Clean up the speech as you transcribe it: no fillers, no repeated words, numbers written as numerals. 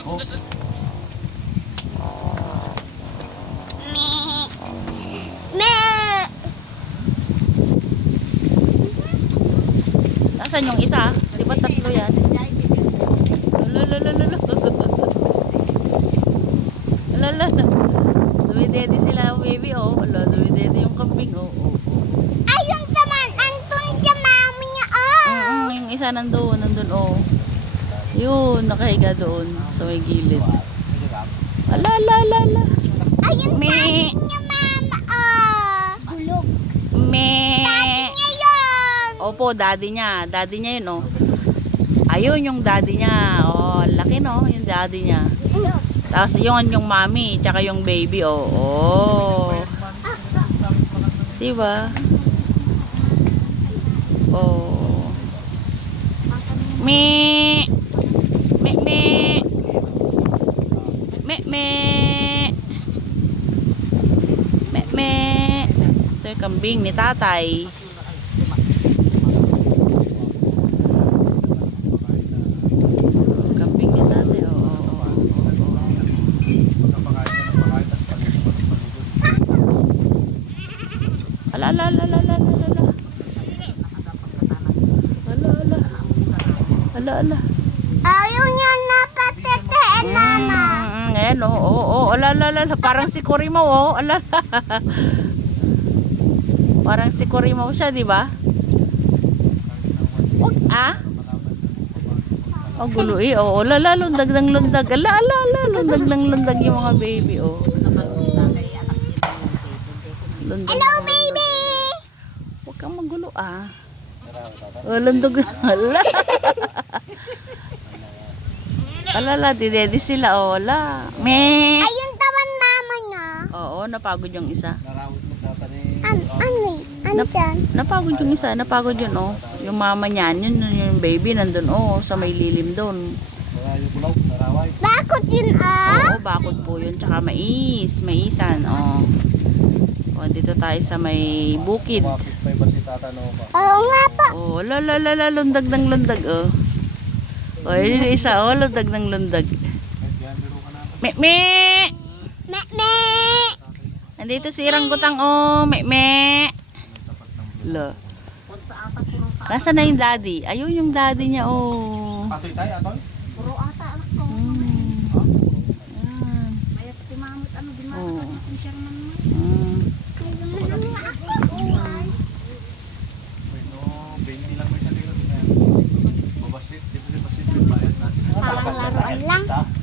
Ako. Nasaan yung isa? Di ba tatlo yan? Lalalala. Lalalala. Dumidede sila baby oh. Wala, dumidede yung kambing oh. Ayun naman, andun siya mami niya oh. Yung isa nandun oh. Yun, nakahiga doon sa may gilid. Ala. Ayun Me. daddy niya mama oh. Bulog. Me. Daddy niya yun. Opo, daddy niya. Daddy niya yun oh. Ayun yung daddy niya. Oh, laki no, yung daddy niya. Tapos yung mommy, tsaka yung baby oh. Oh. Diba? Oh. Me. Me. Ito yung kambing ni tatay. Kambing ni tatay. Oh. Ala. Ala. Ayun niya nakateteen mama. Ayan oh. Ala. Parang si Kurimaw oh. Ala. Parang si Kurimaw siya, di ba? Oh, gulo eh. Oh, lala, lundag. Ala, lundag yung mga baby, oh. Lundag. Hello baby. Huwag kang magulo, ah. Oh, lundag. Alala, didedi sila, oh. Ala. Me. Ayun naman mama niya. Oo, napagod yung isa. Ano dyan? Napagod yung isa, napagod yun, oh. Yung mama niyan, yung baby nandun, oh, sa may lilim doon. Bakit yun oh? Oo, bakod po yun. Tsaka maisan, oh. Oh, dito tayo sa may bukid. Oo nga po. Oh, lundag ng lundag, oh. Oh, yun yung isa, oh, lundag ng lundag. Me. Me. Nandito si Irangutang, oh, me. Lo. Nasaan na yung daddy? Ayun yung daddy niya, oh. Patoy tayo, atoy?